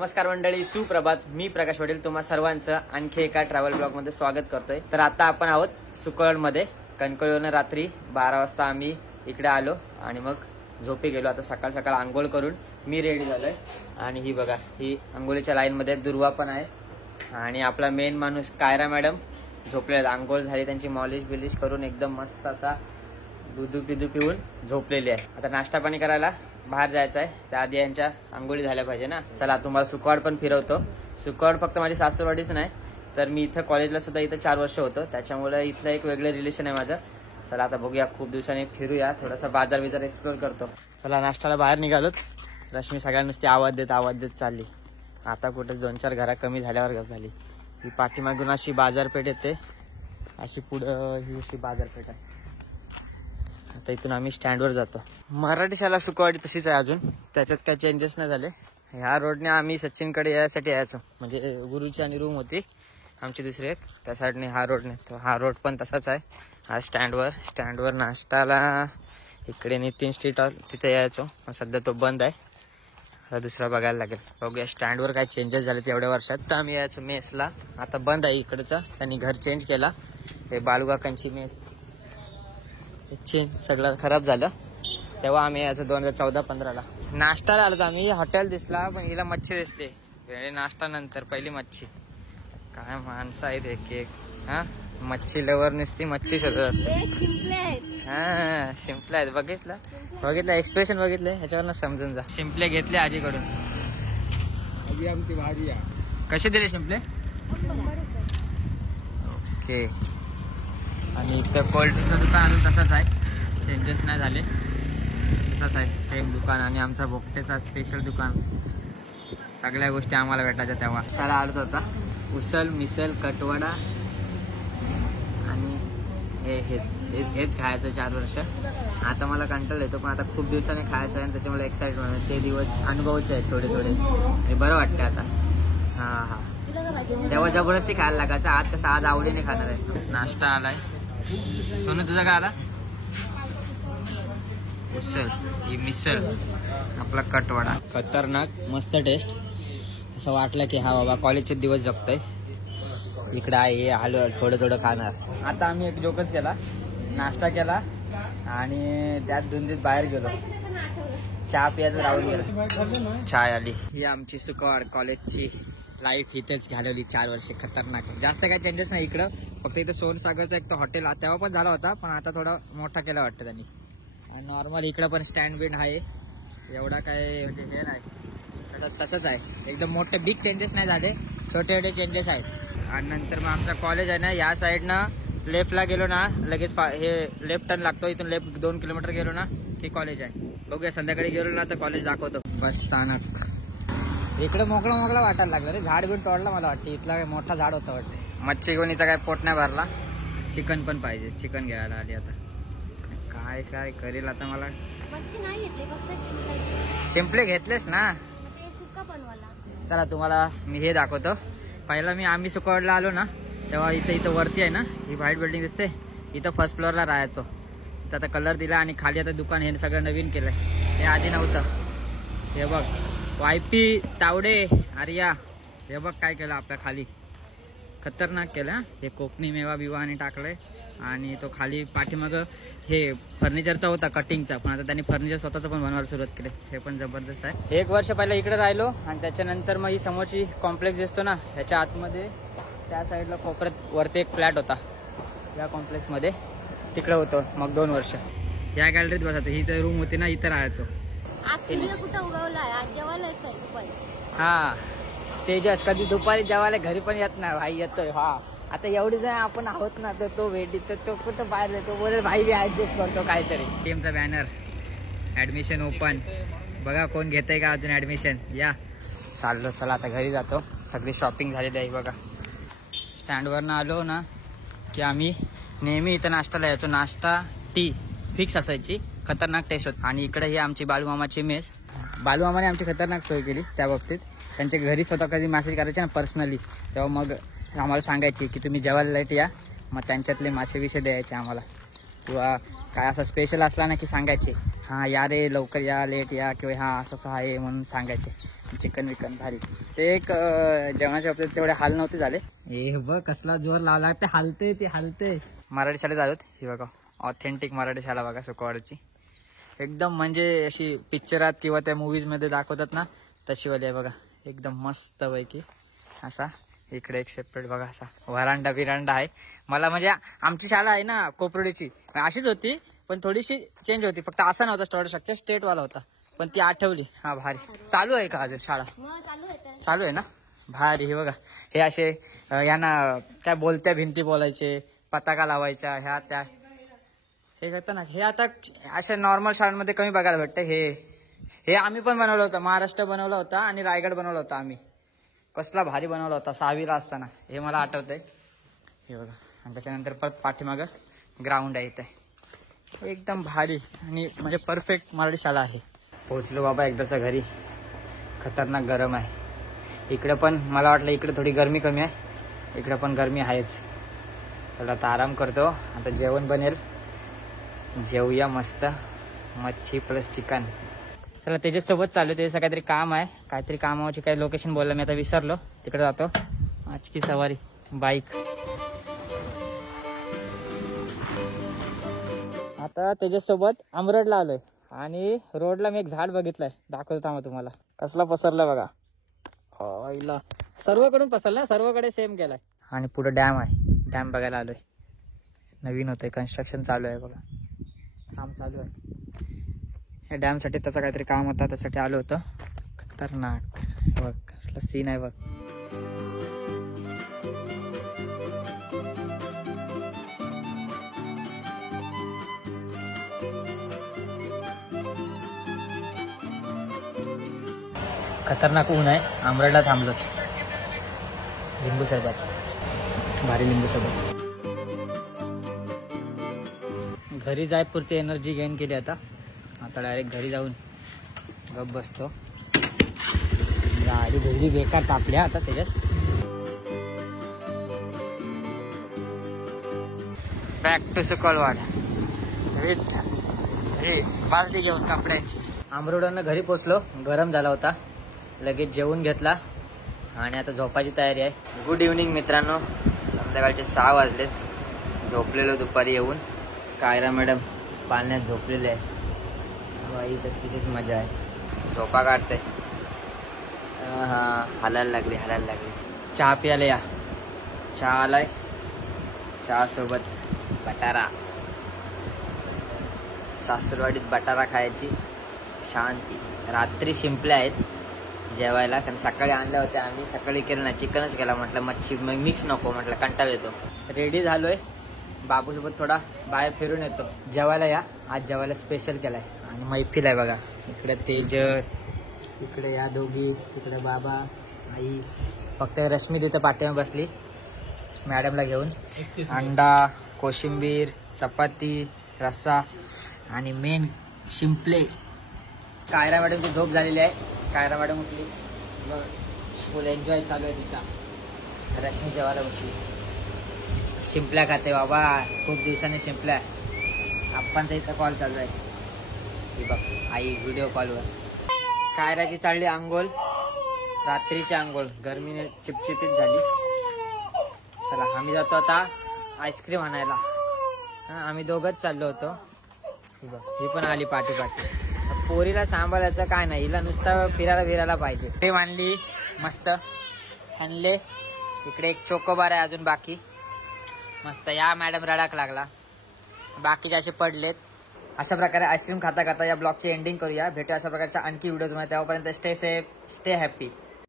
नमस्कार मंडळी, सुप्रभात. मी प्रकाश पटेल तुम्हा सर्वांचं आणखी एका ट्रॅव्हल ब्लॉग मध्ये स्वागत करतोय. तर आता आपण आहोत सुकळमध्ये. कणकवलीवरून रात्री 12 वाजता आम्ही इकडे आलो आणि मग झोपी गेलो. आता सकाळ सकाळ आंघोळ करून मी रेडी झालोय आणि ही बघा, ही अंघोळीच्या लाईन मध्ये दुर्वा पण आहे आणि आपला मेन माणूस कायरा मॅडम झोपलेला. आंघोळ झाली त्यांची, मॉलिश बिलिश करून एकदम मस्त आता दूध पिऊन झोपलेली आहे. आता नाश्ता पाणी करायला बाहेर जायचं आहे. त्याआधी यांच्या आंघोळी झाल्या पाहिजे ना. चला तुम्हाला सुकवाड पण फिरवतो. सुकवाड फक्त माझी सासूरवाडीच नाही तर मी इथं कॉलेजला सुद्धा इथं 4 वर्ष होतो, त्याच्यामुळे इथलं एक वेगळं रिलेशन आहे माझं. चला आता बघूया, खूप दिवसांनी फिरूया, थोडासा बाजार बिजार एक्सप्लोर करतो. चला नाश्त्याला बाहेर निघालोच. रश्मी सगळ्यांना नुसती आवाज देत चालली. आता कुठे 2-4 घरा कमी झाल्यावर गप झाली. ही पाठीमागून अशी बाजारपेठ येते, अशी पुढं ही अशी बाजारपेठ आहे. आता इथून आम्ही स्टँडवर जातो. मराठी शाळा सुकवाडी तशीच आहे अजून, त्याच्यात काही चेंजेस नाही झाले. ह्या रोडने आम्ही सचिनकडे यायसाठी यायचो, म्हणजे गुरुची आणि रूम होती आमची दुसरी एक, त्या साईडने हा रोडने. तो हा रोड पण तसाच आहे. हा स्टँडवर नाश्ताला इकडे नितीन स्ट्रीट तिथे यायचो, पण सध्या तो बंद आहे. आता दुसरा बघायला लागेल. बघूया स्टँडवर काय चेंजेस झाले एवढ्या वर्षात. तर आम्ही यायचो मेसला, आता बंद आहे इकडचं, त्यांनी घर चेंज केला. हे बालुकाकांची मेस चेंज सगळं खराब झालं. तेव्हा आम्ही यायचो 2014-15ला. नाश्ताला आलो तर आम्ही, हॉटेल दिसला पण हिला मच्छी दिसली. नाश्ता नंतर पहिली मच्छी. काय माणसं आहेत एक एक. हा, मच्छी लवर नुसती मच्छी शोधत असते. हा, शिंपले आहेत. बघितलं एक्सप्रेशन बघितले, ह्याच्यावरनं समजून जा. शिंपले घेतले आजीकडून. आजी आमची भाजी आहे. कसे दिले शिंपले? ओके. आणि इथं कोल्ड ड्रिंकचं दुकान अजून तसंच आहे, चेंजेस नाही झाले, तसंच आहे सेम दुकान. आणि आमचा भोपटेचा स्पेशल दुकान, सगळ्या गोष्टी आम्हाला भेटायच्या तेव्हा. त्याला आडत होता उसल, मिसल, कटवडा आणि हेच खायचं 4 वर्ष. आता मला कंटाळा येतो, पण आता खूप दिवसाने खायचं आहे आणि त्याच्यामुळे एक्साइटमेंट. ते दिवस अनुभवायचे आहेत थोडे हे बरं वाटते आता. हा तेव्हा जबरदस्ती खायला लागायचं. आज कसं, आज आवडीने खाणार आहे. नाश्ता आलाय. सोनू तुझा काय आला? उसल, ही मिसल, आपला कटवडा. खतरनाक मस्त टेस्ट. असं वाटलं की हा बाबा कॉलेजचे दिवस जगतोय. इकडे आहे आलो, थोडं खाणार. आता आम्ही एक जोकच केला, नाश्ता केला आणि त्यात धुंदीत बाहेर गेलो. चहा पियाचं राहून गेलं. चाय आली. ही आमची सुकवाड कॉलेजची लाईफ इथेच घालवली 4 वर्ष. खतरनाक. जास्त काही चेंजेस नाही इकडं, फक्त इथं सोनसागरचं एक तो हॉटेल तेव्हा पण झाला होता, पण आता थोडा मोठा केला वाटतं त्यांनी. आणि नॉर्मल इकडं पण स्टँड बिंड आहे, एवढा काय म्हणजे हे नाही, तसंच आहे एकदम. मोठे बिग चेंजेस नाही झाले, छोटे चेंजेस आहेत. आणि नंतर मग आमचा कॉलेज आहे ना, या साईडनं लेफ्टला गेलो ना लगेच हे लेफ्ट टर्न लागतो. इथून लेफ्ट 2 किलोमीटर गेलो ना की कॉलेज आहे. बघूया संध्याकाळी गेलो ना तर कॉलेज दाखवतो. बस स्थानक. इकडे मोकळा वाटायला लागलं रे. झाड बिड तोडला मला वाटतं, इथला मोठा झाड होता वाटतं. मच्छी घेऊन हिचा काय पोट नाही भरला. चिकन पण पाहिजे, चिकन घ्यायला आली आता. काय करेल आता. मला शिंपले घेतलेस ना. चला तुम्हाला मी हे दाखवतो. पहिला आम्ही सुकवाडला आलो ना तेव्हा इथं वरती आहे ना, ही व्हाईट बिल्डिंग दिसते, इथं फर्स्ट फ्लोअरला राहायचो. तर आता कलर दिला आणि खाली आता दुकान हे सगळं नवीन केलंय, हे आधी नव्हतं. हे बघ वायपी तावडे आर्या, हे बघ काय केलं आपल्या खाली. खतरनाक केलं. हे कोकणी मेवा बिवाने टाकलंय आणि तो खाली पाठीमाग हे फर्निचरचा होता कटिंगचा, पण आता त्यांनी फर्निचर स्वतःच पण बनवायला सुरुवात केली. हे पण जबरदस्त आहे. 1 वर्ष पहिला इकडे राहिलो आणि त्याच्यानंतर मग ही समोरची कॉम्प्लेक्स दिसतो ना, ह्याच्या आतमध्ये त्या साईडला कोपऱ्यात वरती एक फ्लॅट होता. या कॉम्प्लेक्स मध्ये तिकडे होतो मग 2 वर्ष. या गॅलरीत बसायचो. ही तर रूम होती ना, इथं राहायचो. हा तेजस कधी दुपारी जेवायला घरी पण येत नाही. भाई येतोय. हा आता एवढी जण आपण आहोत ना, तर तो वेट तर तो कुठं बाहेर येतो, बोले भाई बी ऍडजस्ट करतो काहीतरी. टीमचा बॅनर, ऍडमिशन ओपन. बघा कोण घेतंय का अजून ऍडमिशन. या चाललो. चला आता घरी जातो. सगळी शॉपिंग झालेली आहे. बघा स्टँडवरनं आलो ना की आम्ही नेहमी इथं नाश्त्याला यायचो. नाश्ता टी फिक्स असायची, खतरनाक टेस्ट होत. आणि इकडे ही आमची बालूमामाची मेस. बालूमामाने आमची खतरनाक सोय केली त्या बाबतीत. त्यांच्या घरी स्वतः कधी मेसेज करायचे ना पर्सनली, तेव्हा मग आम्हाला सांगायची की तुम्ही जेवायला लेट या, मग त्यांच्यातले मासे विषय द्यायचे आम्हाला. किंवा काय असं स्पेशल असला ना की सांगायचे, हां या रे लवकर या, लेट या, किंवा हां असं असं आहे म्हणून सांगायचे. चिकन विकन भारी. ते एक जेवणाच्या बाबतीत तेवढे हाल नव्हते झाले. हे बघ कसला जोर लावला, ते हलते. मराठी शाळेत आलोत. ही बघा ऑथेंटिक मराठी शाळा बघा सुकवाडची. एकदम म्हणजे अशी पिक्चरात किंवा त्या मूवीजमध्ये दाखवतात ना तशीवाली आहे बघा. एकदम मस्त पैकी. असा इकडे एक सेपरेट बघा असा वरांडा बिरांडा आहे. मला म्हणजे आमची शाळा आहे ना कोपरोडीची अशीच होती, पण थोडीशी चेंज होती. फक्त असा नव्हता स्ट्रक्चर, स्टेटवाला होता. पण ती आठवली. हा भारी. चालू आहे का अजून शाळा? चालू आहे ना. भारी. हे बघा हे असे यांना काय बोलत्या भिंती बोलायचे, पताका लावायच्या ह्या त्या. हे करतं ना, हे आता अशा नॉर्मल शाळांमध्ये कमी बघायला भेटतं. हे आम्ही पण बनवलं होतं. महाराष्ट्र बनवला होता आणि रायगड बनवला होता आम्ही. कसला भारी बनवला होता 6वीला असताना, हे मला आठवतंय. हे बघा. आणि त्याच्यानंतर परत पाठीमागं ग्राउंड आहे इथे. एकदम भारी आणि म्हणजे परफेक्ट मराठी शाळा आहे. पोहोचलो बाबा एकदाचा घरी. खतरनाक गरम आहे इकडे पण. मला वाटलं इकडे थोडी गरमी कमी आहे, इकडे पण गरमी आहेच. थोडा आता आराम करतो. आता जेवण बनेल, जेवूया मस्त. मच्छी प्लस चिकन. चला त्याच्यासोबत चालू. त्याचं काहीतरी काम आहे, काहीतरी कामाची काही लोकेशन बोललं मी आता विसरलो. तिकडे जातो. आजची सवारी बाईक. आता त्याच्यासोबत अमरडला आलोय आणि रोडला मी एक झाड बघितलंय, दाखवतो थांबा तुम्हाला. कसला पसरलाय बघा. सर्वकडून पसरला, सर्वकडे सेम केलाय. आणि पुढे डॅम आहे, डॅम बघायला आलोय. नवीन होतंय, कन्स्ट्रक्शन चालू आहे बघा, काम चालू आहे. या डॅमसाठी त्याचं काहीतरी काम होतं, त्यासाठी आलो होतं. खतरनाक बघ कसला सीन आहे बघ. खतरनाक ऊन आहे. आंबरडला थांबलो. लिंबू सरबत, भारी लिंबू सरबत. घरी जायपुरती एनर्जी गेन केली. आता डायरेक्ट घरी जाऊन गप बसतो. गाडी घरी बेकार तापल्या आता त्याच्यात. बॅक टू सुकलवाड विथ बालदी घेऊन कपड्यांची. आंबरोडानं घरी पोचलो. गरम झाला होता, लगेच जेवून घेतला आणि आता झोपायची तयारी आहे. गुड इव्हनिंग मित्रांनो. संध्याकाळचे 6 वाजलेत. झोपलेलो दुपारी येऊन. कायरा मॅडम पाळण्यात झोपलेले आहे. बाई तर तिथेच मजा आहे, झोपा काढते. हालायला लागली. चहा प्यायला या. चहा आलाय, चहा सोबत बटारा. सासरवाडीत बटारा खायची शांती. रात्री शिंपल्या आहेत जेवायला, कारण सकाळी आणल्या होत्या आम्ही. सकाळी केलं ना, चिकनच केला. म्हटलं मच्छी मिक्स नको, म्हटलं कंटाळा येतो. रेडी झालोय. बाबूसोबत थोडा बाहेर फिरून येतो. जेवायला या. आज जेवायला स्पेशल केलाय आणि मैफिल आहे बघा. इकडे तेजस, इकडे या दोघी, तिकडे बाबा, आई. फक्त रश्मी तिथं पाठीवर बसली मॅडमला घेऊन. अंडा, कोशिंबीर, चपाती, रस्सा आणि मेन शिंपले. कायरा मॅडमची झोप झालेली आहे. कायरा मॅडम उठली, फुल एन्जॉय चालू आहे तिचा. रश्मी जेवायला बसली. शिंपल्या खाते बाबा, खूप दिवसांनी शिंपल्या. आप्पांचा इथं कॉल चालू आहे. ही बघ आई व्हिडिओ कॉलवर. कायराची चालली आंघोळ, रात्रीची आंघोळ. गरमीने चिपचिपीत झाली. चला आम्ही जातो आता आईस्क्रीम आणायला. आम्ही दोघंच चाललो होतो. ही पण आली पाठी. पोरीला सांभाळायचं काय नाही, हिला नुसतं फिरायला पाहिजे. ते मांडली मस्त आणले. इकडे एक चोकोबार आहे अजून बाकी. मस्त. या मॅडम रडाक लागला, बाकीचे असे पडलेत. अशा प्रकारे आईस्क्रीम खाता या ब्लॉगची एंडिंग करूया. भेटूया अशा प्रकारच्या आणखी व्हिडिओज मध्ये. तेव्हापर्यंत स्टे सेफ, स्टे हॅपी.